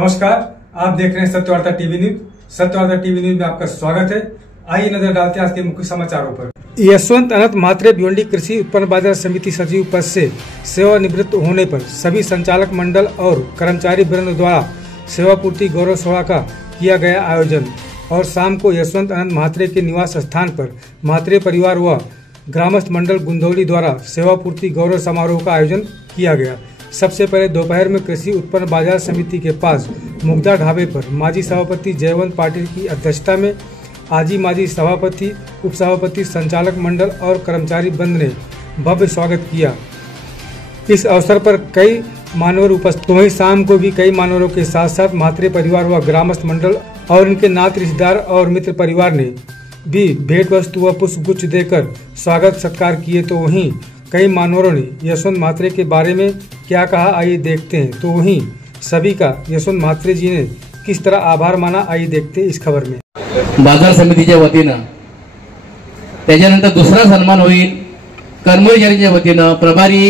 नमस्कार, आप देख रहे हैं Satyavarta TV news. Satyavarta TV news में आपका स्वागत है। आइए नजर डालते हैं आज के मुख्य समाचारों पर। यशवंत अनंत म्हात्रे भिवंडी कृषि उत्पन्न बाजार समिति सचिव पद से सेवानिवृत्त होने पर सभी संचालक मंडल और कर्मचारी वृंद द्वारा सेवापूर्ति गौरव सभा का किया गया आयोजन और शाम को यशवंत अनंत म्हात्रे के निवास स्थान पर म्हात्रे परिवार व ग्रामस्थ मंडल गुंदौली द्वारा सेवापूर्ति गौरव समारोह का आयोजन किया गया। सबसे पहले दोपहर में कृषि उत्पन्न बाजार समिति के पास मुग्धा ढाबे पर माजी सभापति जयवंत पाटिल की अध्यक्षता में आजी माजी सभापति, उप सभापति, संचालक मंडल और कर्मचारी वृंद ने भव्य स्वागत किया। इस अवसर पर कई मान्यवर उपस्थित। वहीं शाम को भी कई मान्यवरों के साथ साथ म्हात्रे परिवार व ग्रामस्थ मंडल और इनके नात रिश्तेदार और मित्र परिवार ने भी भेंट वस्तु व पुष्प गुच्छ देकर स्वागत सत्कार किए। तो वहीं कई मान्यवरों ने यशवंत म्हात्रे के बारे में क्या कहा, आइए देखते हैं। तो वहीं सभी का यशवंत म्हात्रे जी ने किस तरह आभार माना, आइए देखते हैं इस खबर में। बाजार समितीच्या वतीनं त्याच्यानंतर दुसरा सन्मान होईल कर्मचाऱ्यांच्या वतीनं प्रभारी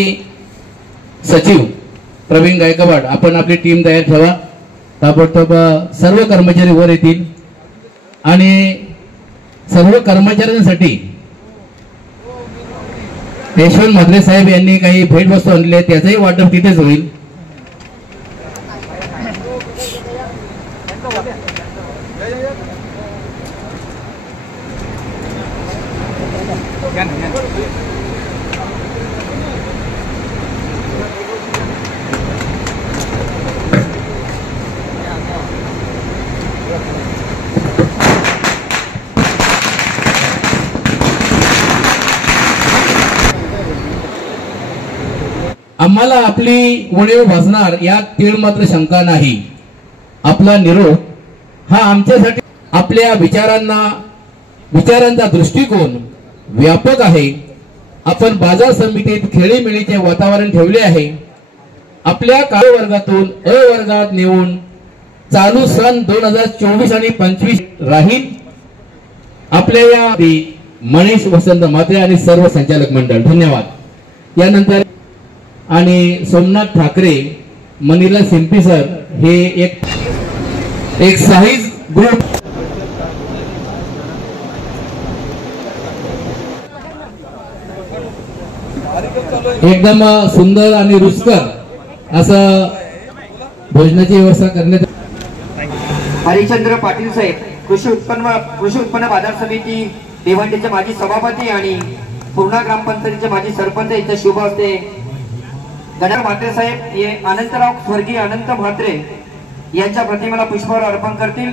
सचिव प्रवीण गायकवाड। आपण आपली टीम तयार ठेवा, ताबडतोब सर्व कर्मचारी वर येतील आणि सर्व कर्मचाऱ्यांसाठी यशवंत म्हात्रे साहेब यांनी काही भेटवस्तू आणले, त्याचंही वाटप तिथेच होईल। आम्हाला आपली उणीव भासणार यात तीळ मात्र शंका नाही। आपला निरोप हा आमच्यासाठी आपल्या विचारांचा दृष्टिकोन व्यापक आहे। आपण बाजार समितीत खेळीमेळीचे वातावरण ठेवले आहे। आपल्या कार्यवर्गातून अ वर्गात नेऊन चालू सन 2024 आणि 25 राहील। आपल्या या मनीष वसंत म्हात्रे आणि सर्व संचालक मंडळ धन्यवाद। यानंतर आणि सोमनाथ ठाकरे, मनीला सिंपी सर हे एक साईज ग्रुप एकदम सुंदर आणि रुचकर असं भोजनाची व्यवस्था करण्यात। हरिचंद्र पाटील साहेब, कृषी उत्पन्न बाजार समिती भिवंडीचे माजी सभापती आणि पूर्णा ग्रामपंचायतीचे माजी सरपंच यांच्या शुभ हस्ते गणेश म्हात्रे साहेब हे अनंतराव स्वर्गीय अनंत म्हात्रे यांच्या प्रतिमेला पुष्पहार अर्पण करतील।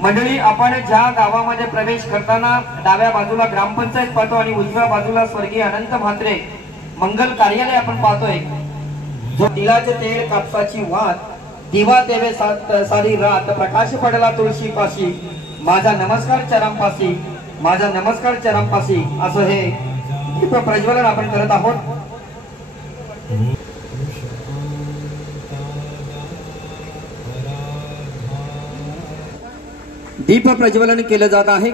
मंडळी, आपण ज्या गावामध्ये प्रवेश करताना डाव्या बाजूला ग्रामपंचायत पाहतो आणि उजव्या बाजूला स्वर्गीय अनंत म्हात्रे मंगल कार्यालय आपण पाहतोय। जो तिळाचे तेल, कापसाची वात, दिवा देवे सारी रात, प्रकाश पडला तुळशी पाशी, माझा नमस्कार चरमपासी, माझा नमस्कार चरमपासी असं हे दीप प्रज्वलन आपण करत आहोत। दीप प्रज्वलन केलं जात आहे।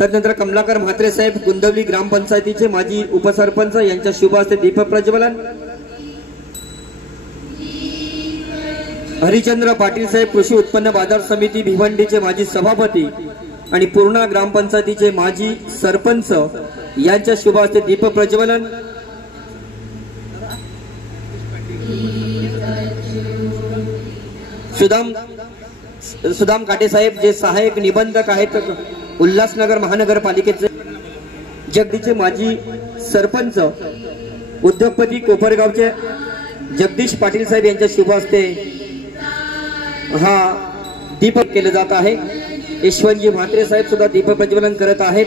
तदनंतर कमलाकर म्हात्रे साहेब, गुंदवली ग्रामपंचायतीचे माजी उपसरपंच यांच्या शुभ हस्ते दीप प्रज्वलन। हरिचंद्र पाटील साहेब, कृषी उत्पन्न बाजार समिती भिवंडीचे माजी सभापती आणि पूर्णा ग्रामपंचायतीचे माजी सरपंच यांच्या शुभ हस्ते दीप प्रज्वलन। सुदाम काटे साहेब, जे सहाय्यक निबंधक आहेत उल्हासनगर महानगरपालिकेचे, जगदीशचे माजी सरपंच, उद्योगपती कोपरगावचे जगदीश पाटील साहेब यांच्या शुभ हस्ते हा दीप केले जात आहे। यशवंतजी म्हात्रे साहेब सुद्धा दीप प्रज्वलन करत आहेत।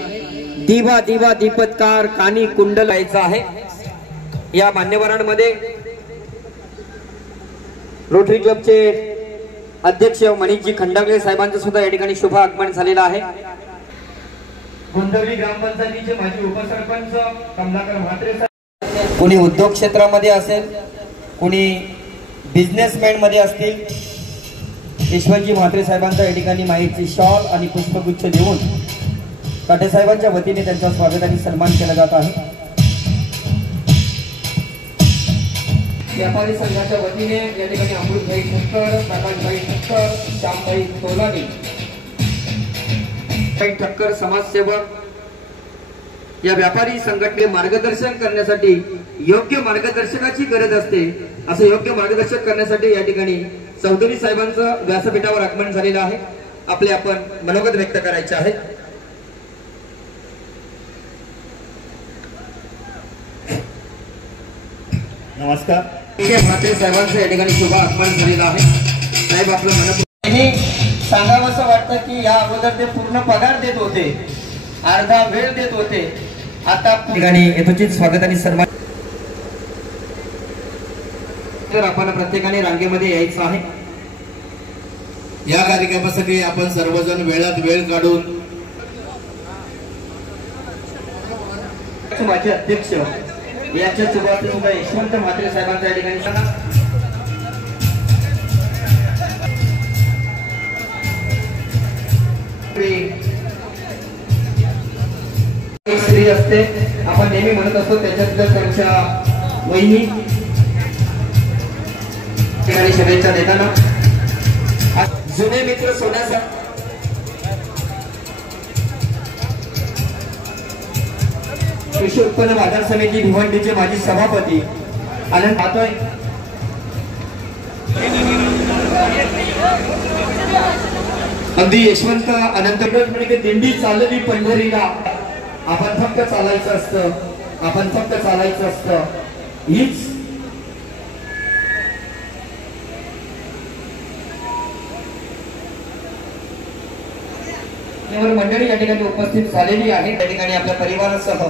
दिवा दिवा दीपत्कार कानी कुंडल यायचा आहे। या मान्यवरांमध्ये रोटरी क्लबचे अध्यक्ष मनीषजी खंडागळे साहेबांचं सुद्धा या ठिकाणी शुभ आगमन झालेलं आहे। गुंदवली ग्रामपंचायतीचे माजी उपसरपंच कमलाकर म्हात्रे साहेब, कोणी उद्योग क्षेत्रामध्ये असेल, कोणी बिझनेसमॅन मध्ये असतील, यशवंतजी म्हात्रे साहेबांचा या ठिकाणी माहिती शॉल आणि पुष्पगुच्छ देऊन काटे साहेबांच्या वतीने त्यांचा स्वागत आणि सन्मान केला जात आहे। व्यापारी संघाच्या वतीने या ठिकाणी अमृतभाई ठक्कर, प्रकाशभाई ठक्कर, श्यामभाई तोलानी, ठक्कर समाजसेवक या व्यापारी संघटने मार्गदर्शन करण्यासाठी, योग्य मार्गदर्शनाची गरज असते असं योग्य मार्गदर्शन करण्यासाठी या ठिकाणी चौधरी साहेबांचं व्यासपीठावर आगमन झालेलं आहे. आपले आपण मनोगत व्यक्त करायचे आहे. नमस्कार. म्हात्रे साहेबांचं या ठिकाणी शुभ आगमन झालेलं आहे. साहेब आपलं मनपूर्वक सांगावं असं वाटतं की या अगोदर ते पूर्ण पगार देत होते, अर्धा वेळ देत होते, आता ठिकाणी यथोचित स्वागत आणि सन्मान. तर आपण प्रत्येकाने रांगेमध्ये यायचं आहे. या कार्यक्रमासाठी आपण सर्वजण वेळात वेळ काढून माझे अध्यक्ष याच्या सुरुवातीला सुद्धा यशवंत म्हात्रे साहेबांच्या या ठिकाणी एक स्त्री असते, आपण नेहमी म्हणत असतो त्याच्यातल्या त्यांच्या वहिनी ठिकाणी शुभेच्छा देताना जुने मित्र सोन्याचा कृषी उत्पन्न बाजार समिती भिवंडीचे माजी सभापती आनंद पाहतोय. अगदी यशवंत अनंत दिंडी चालली पंढरीला, आपण फक्त चालायचं असतं, आपण फक्त चालायचं असतं. हीच मंडळी या ठिकाणी उपस्थित झालेली आहे. त्या ठिकाणी आपल्या परिवारासह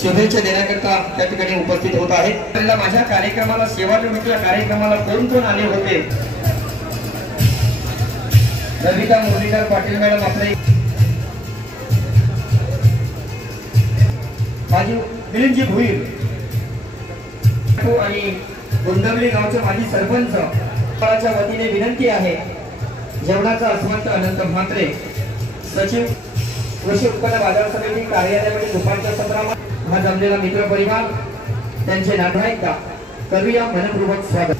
शुभेच्छा देण्याकरता त्या ठिकाणी उपस्थित होत आहेत. माझ्या कार्यक्रमाला सेवानिवृत्तीच्या कार्यक्रमाला कोण कोण आले होते? रविता मुरलीधर पाटील मॅडम, आपले माझी मिलिंदजी भोईर आणि गोंदवली गावचे माजी सरपंच वतीने विनंती आहे, जेवणाचा आसवंत अनंत म्हात्रे सचिव कृषी उत्पन्न बाजार समिती कार्यालयामध्ये दुपारच्या सत्रात हा जमलेला मित्र परिवार, त्यांचे नातेवाईक करूया मनपूर्वक स्वागत.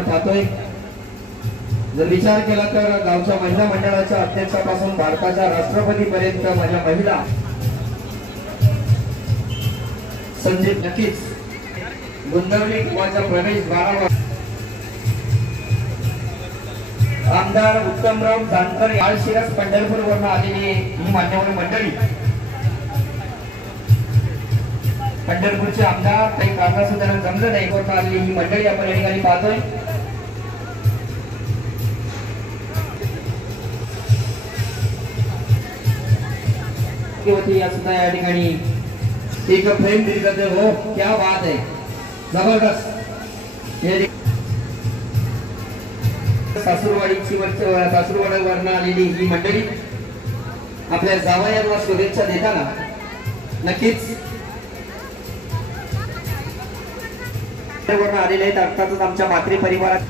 पाहतोय जर विचार केला तर गावच्या महिला मंडळाच्या अध्यक्षापासून भारताच्या राष्ट्रपती पर्यंत माझ्या महिला संदीप नक्कीच गोंदवली गावाच्या प्रवेशद्वारावर आमदार उत्तमराव जानकर आळशिरस पंढरपूर वरून आलेली ही मान्यवर मंडळी, पंढरपूरचे आमदार काही कारणास्तव जमलं नाही वरून आलेली ही मंडळी आपण या ठिकाणी पाहतोय. या सुद्धा या ठिकाणी एक फ्रेम दिली जाते. हो क्या बात आहे, जबरदस्त. सासूरवाडीची सासूरवाडीवरून आलेली ही मंडळी आपल्या जावयांना शुभेच्छा देताना नक्कीच आलेले आहेत. अर्थातच आमच्या मात्री परिवारात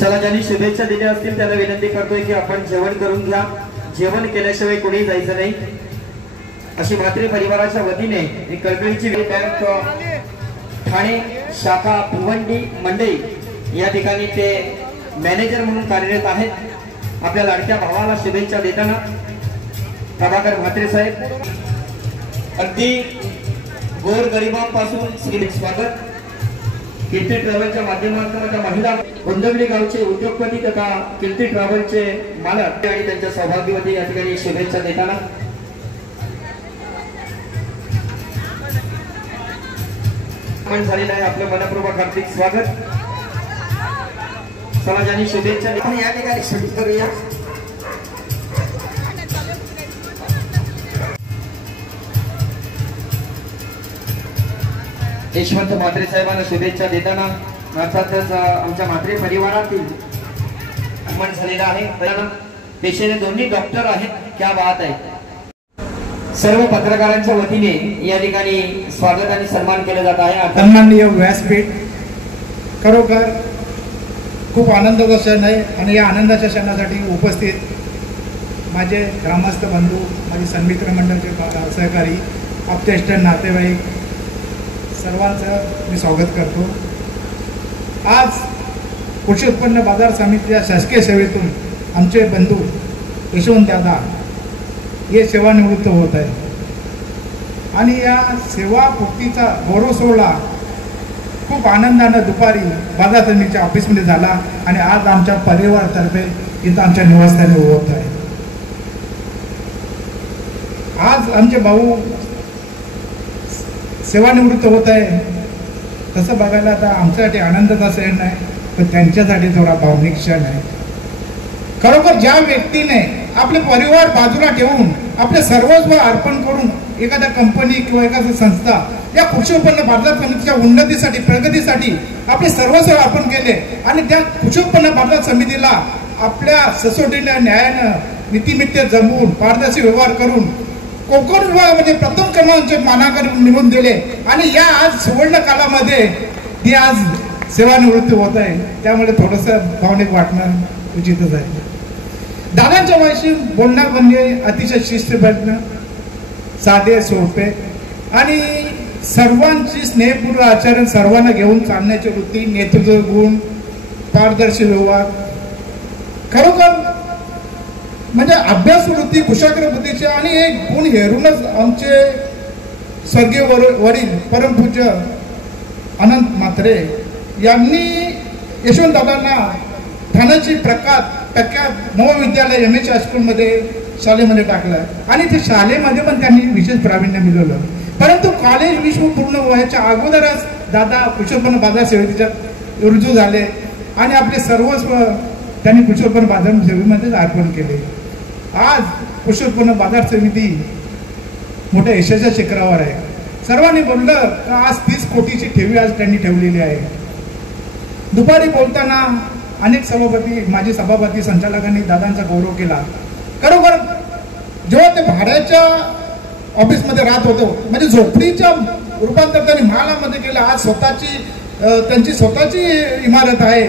चला, ज्यांनी शुभेच्छा दिल्या असतील त्याला विनंती करतोय की आपण जेवण करून घ्या. जेवण केल्याशिवाय कोणी जायचं नाही अशी मात्री परिवाराच्या वतीने एक कळकळीची बँक ठाणे शाखा भिवंडी मंडई या ठिकाणी ते मॅनेजर म्हणून कार्यरत आहेत. आपल्या लाडक्या भावाला शुभेच्छा देताना प्रभाकर म्हात्रे साहेब, अगदी गोरगरिबांपासून श्री स्वागत. कीर्ती ट्रॅव्हलच्या माध्यमातून महिला गोंदवली गावचे उद्योगपती तथा कीर्ती ट्रॅव्हलचे मालक आणि त्यांच्या सौभाग्यवती या ठिकाणी शुभेच्छा देताना झालेलं आहे. आपलं मनपूर्वक हार्दिक स्वागत. समाजाने शुभेच्छा आपण या ठिकाणी शुभ करूया. यशवंत म्हात्रे साहेबांना शुभेच्छा देताना अर्थातच आमच्या म्हात्रे परिवारातील आगमन झालेलं आहे. पेशेने दोन्ही डॉक्टर आहेत. क्या बात आहे. सर्व पत्रकारांच्या वतीने या ठिकाणी स्वागत आणि सन्मान केला जात आहे। सन्माननीय व्यासपीठ, खरोखर खूप आनंदाचा क्षण आहे आणि या आनंदाच्या क्षणासाठी उपस्थित माझे ग्रामस्थ बंधू, माझे सन्मित्र मंडळाचे सहकारी, आप्तेष्ट, नातेवाईक सर्वांचं मी स्वागत करतो। आज कृषी उत्पन्न बाजार समितीच्या शासकीय सेवेतून आमचे बंधू यशवंत दादा हे सेवानिवृत्त होत आहे आणि या सेवापूर्तीचा गौरव सोहळा खूप आनंदानं दुपारी बाजार समितीच्या ऑफिसमध्ये झाला आणि आज आमच्या परिवारातर्फे इथं आमच्या निवासस्थानी होत आहे। आज आमचे भाऊ सेवानिवृत्त होत आहे, तसं बघायला आता आमच्यासाठी आनंदाचा क्षण आहे, पण त्यांच्यासाठी थोडा भावनिक क्षण आहे। खरोखर ज्या व्यक्तीने आपले परिवार बाजूला ठेवून आपले सर्वस्व अर्पण करून एखाद्या कंपनी किंवा एखाद्या संस्था या कृषी उत्पन्न बाजार समितीच्या उन्नतीसाठी, प्रगतीसाठी आपले सर्वस्व अर्पण केले आणि त्या कृषी उत्पन्न बाजार समितीला आपल्या ससोटीने, न्यायानं, नीतिमित्य जमवून, पारदर्शी व्यवहार करून कोकण विभागामध्ये प्रथम क्रमांकाचे मानांकन मिळवून दिले आणि या आज सुवर्ण कालामध्ये ती आज सेवानिवृत्ती होत आहे, त्यामुळे थोडंसं भावनिक वाटणं उचितच आहे। दादांच्या वयाशी बोलणं म्हणजे अतिशय शिस्तबद्ध, साधे, सोपे आणि सर्वांची स्नेहपूर्ण आचरण, सर्वांना घेऊन चालण्याची वृत्ती, नेतृत्व गुण, पारदर्शी व्यवहार, खरोखर म्हणजे अभ्यास वृत्ती, कुशाग्र बुद्धीचे आणि हे गुण हेरूनच आमचे स्वर्गीय वडील परमपूज्य अनंत म्हात्रे यांनी यशवंत दादांना ठाण्याची प्रख्यात महाविद्यालय MH हायस्कूलमध्ये शाळेमध्ये टाकलं आणि ते शाळेमध्ये पण त्यांनी विशेष प्रावीण्य मिळवलं, परंतु कॉलेज विश्व पूर्ण व्हायच्या अगोदरच दादा कृषी उत्पन्न बाजार समितीच्या रुजू झाले आणि आपले सर्वस्व त्यांनी कृषी उत्पन्न बाजार समितीमध्येच अर्पण केले। आज कृषी उत्पन्न बाजार समिती मोठ्या यशाच्या शिखरावर आहे। सर्वांनी बोललं तर आज 30 कोटीची ठेवी आज त्यांनी ठेवलेली आहे। दुपारी बोलताना अनेक सभापती, माजी सभापती, संचालकांनी दादांचा गौरव केला। खरोखर जेव्हा ते भाड्याच्या ऑफिसमध्ये राहत होतो, म्हणजे झोपडीच्या रूपांतर त्यांनी महालामध्ये केलं, आज त्यांची स्वतःची इमारत आहे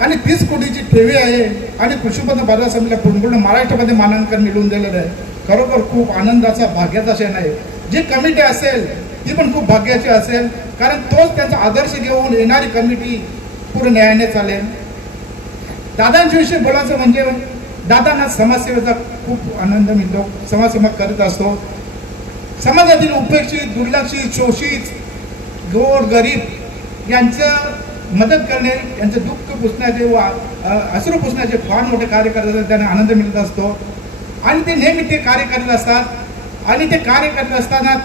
आणि 30 कोटीची ठेवी आहे आणि कृषी उत्पन्न बाजार समितीला पूर्ण महाराष्ट्रामध्ये मानांकन मिळवून दिलेलं आहे। खरोखर खूप आनंदाचा, भाग्याचा क्षण आहे। जी कमिटी असेल ती पण खूप भाग्याची असेल, कारण तोच त्यांचा आदर्श घेऊन येणारी कमिटी पूर्ण न्यायाने चालेल। दादांच्या विषयी बोलायचं म्हणजे दादांना समाजसेवेचा खूप आनंद मिळतो, समाजसेवा करत असतो। समाजातील उपेक्षित, दुर्लक्षित, शोषित, गोर गरीब यांचं मदत करणे, यांचं दुःख पुसण्याचे व अश्रू पुसण्याचे फार मोठे कार्य करत असतात, त्यांना आनंद मिळत असतो आणि ते नेहमी ते कार्य करत असतात आणि ते कार्य करत असताना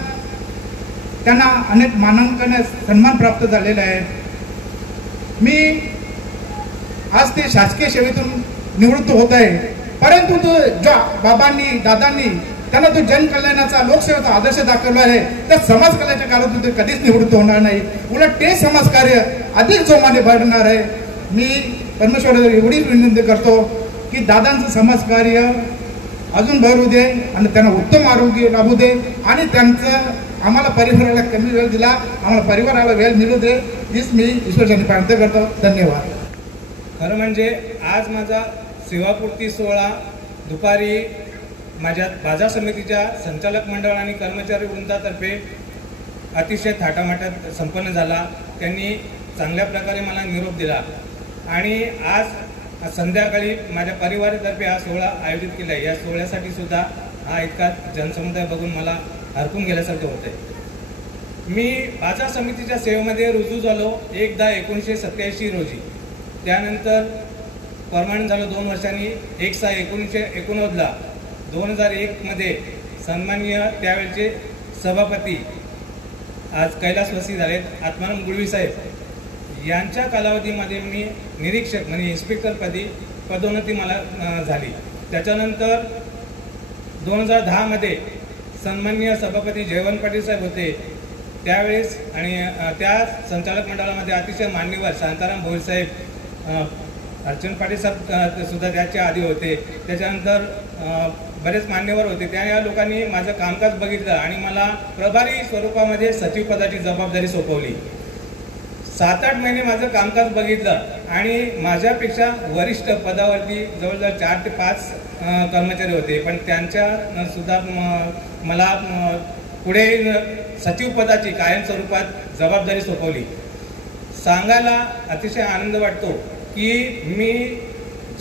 त्यांना अनेक मानांकन, सन्मान प्राप्त झालेले आहेत। मी आज ते शासकीय सेवेतून निवृत्त होत आहे, परंतु तो ज्या बाबांनी, दादांनी त्यांना तो जनकल्याणाचा, लोकसेवेचा आदर्श दाखवला आहे, तर समाज कल्याणाच्या काळातून ते कधीच निवृत्त होणार नाही, उलट ते समाजकार्य अधिक जोमाने वाढणार आहे। मी परमेश्वराला एवढी विनंती करतो की दादांचं समाजकार्य अजून भरू दे आणि त्यांना उत्तम आरोग्य लाभू दे आणि त्यांचं आम्हाला परिवाराला कमी वेळ दिला, आम्हाला परिवाराला वेळ मिळू दे, हीच मी ईश्वराने प्रार्थना करतो। धन्यवाद। खरं म्हणजे आज माझा सेवापूर्ती सोहळा दुपारी माझ्या बाजार समितीच्या संचालक मंडळ आणि कर्मचारी वृंदातर्फे अतिशय थाटामाटात संपन्न झाला। त्यांनी चांगल्या प्रकारे मला निरोप दिला आणि आज संध्याकाळी माझ्या परिवारातर्फे हा सोहळा आयोजित केला आहे। या सोहळ्यासाठी सुद्धा हा इतका जनसमुदाय बघून मला हरकून गेल्यासारखं होतंय। मी बाजार समितीच्या सेवेमध्ये रुजू झालो 1/10/1987 रोजी, त्यानंतर परमनंट झालो 2 वर्षांनी 1/6/1989ला। 2001 मध्ये सन्माननीय त्यावेळचे सभापती आज कैलासवासी झालेत आत्माराम गुळवी साहेब यांच्या कालावधीमध्ये मी निरीक्षक म्हणजे इन्स्पेक्टरपदी पदोन्नती मला झाली। त्याच्यानंतर 2010 मध्ये सन्माननीय सभापती जयवंत पाटील साहेब होते त्यावेळेस आणि त्या संचालक मंडळामध्ये अतिशय मान्यवर शांताराम भोईर साहेब, अर्चन पाटील साहेब सुद्धा त्याच्या आधी होते। त्याच्यानंतर बरेच मान्यवर होते, त्या या लोकांनी माझं कामकाज बघितलं आणि मला प्रभारी स्वरूपामध्ये सचिव पदाची जबाबदारी सोपवली. 7-8 महिने माझं कामकाज बघितलं आणि माझ्यापेक्षा वरिष्ठ पदावरती जवळजवळ 4 ते 5 कर्मचारी होते, पण त्यांच्या सुद्धा मला पुढे सचिव पदाची कायम स्वरूपात जबाबदारी सोपवली. सांगायला अतिशय आनंद वाटतो की मी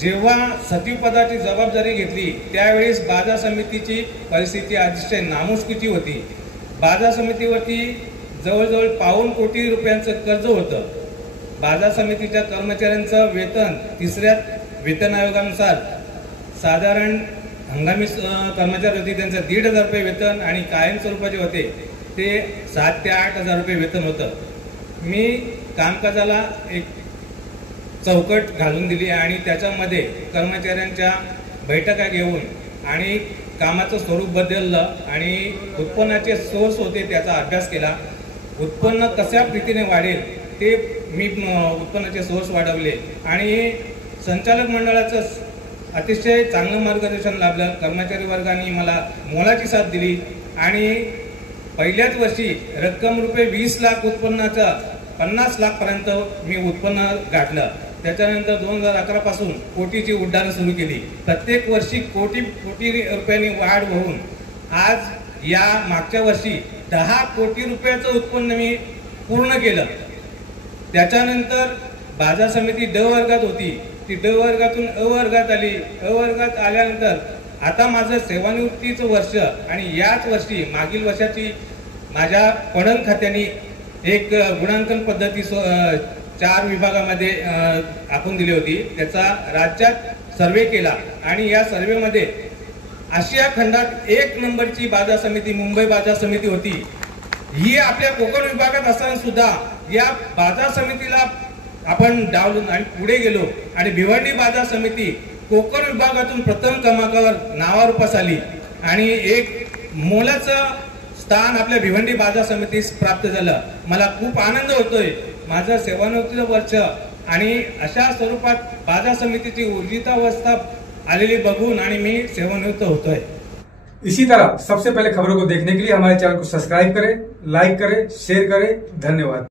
जेव्हा सचिव पदाची जबाबदारी घेतली त्यावेळेस बाजार समितीची परिस्थिती अतिशय नामुष्कीची होती. बाजार समितीवरती जवळजवळ ₹1.25 कोटी रुपयांचं कर्ज होतं. बाजार समितीच्या कर्मचाऱ्यांचं वेतन 3ऱ्या वेतन आयोगानुसार साधारण हंगामी कर्मचारी होते त्यांचं ₹1,500 वेतन आणि कायम स्वरूपाचे होते ते 7,000 ते 8,000 रुपये वेतन होतं. मी कामकाजाला एक चौकट घालून दिली आणि त्याच्यामध्ये कर्मचाऱ्यांच्या बैठका घेऊन आणि कामाचं स्वरूप बदललं आणि उत्पन्नाचे सोर्स होते त्याचा अभ्यास केला. उत्पन्न कशा रीतीने वाढेल ते मी उत्पन्नाचे सोर्स वाढवले आणि संचालक मंडळाचं अतिशय चांगलं मार्गदर्शन लाभलं. कर्मचारी वर्गाने मला मोलाची साथ दिली आणि पहिल्याच वर्षी रक्कम ₹20 लाख उत्पन्नाचा 50 लाखपर्यंत मी उत्पन्न गाठलं. त्याच्यानंतर 2011 पासून कोटीची उड्डाणं सुरू केली. प्रत्येक वर्षी कोटी रुपयांनी वाढ होऊन आज या मागच्या वर्षी 10 कोटी रुपयाचं उत्पन्न मी पूर्ण केलं. त्याच्यानंतर बाजार समिती ड वर्गात होती, ती ड वर्गातून अ वर्गात आली. अ वर्गात आल्यानंतर आता माझं सेवानिवृत्तीचं वर्ष आणि याच वर्षी मागील वर्षाची माझ्या पणन खात्याने एक गुणांकन पद्धती 4 विभागामध्ये आखून दिली होती. त्याचा राज्यात सर्वे केला आणि या सर्वेमध्ये आशिया खंडात 1 नंबरची बाजार समिती मुंबई बाजार समिती होती. ही आपल्या कोकण विभागात असताना सुद्धा या बाजार समितीला आपण डावलून आणि पुढे गेलो आणि भिवंडी बाजार समिती कोकण विभागातून प्रथम क्रमांकावर नावारूपास आली आणि एक मोलाचं स्थान आपल्या भिवंडी बाजार समितीस प्राप्त झालं. मला खूप आनंद होतोय. माझं सेवानिवृत्तीचं वर्ष आणि अशा स्वरूपात बाजार समितीची ऊर्जितावस्था आलेली बघून आणि मी सेवानिवृत्त होतोय. इसी तरह सबसे पहले खबरों को देखने के लिए हमारे चैनल को सब्सक्राइब करें, लाइक करें, शेयर करें. धन्यवाद.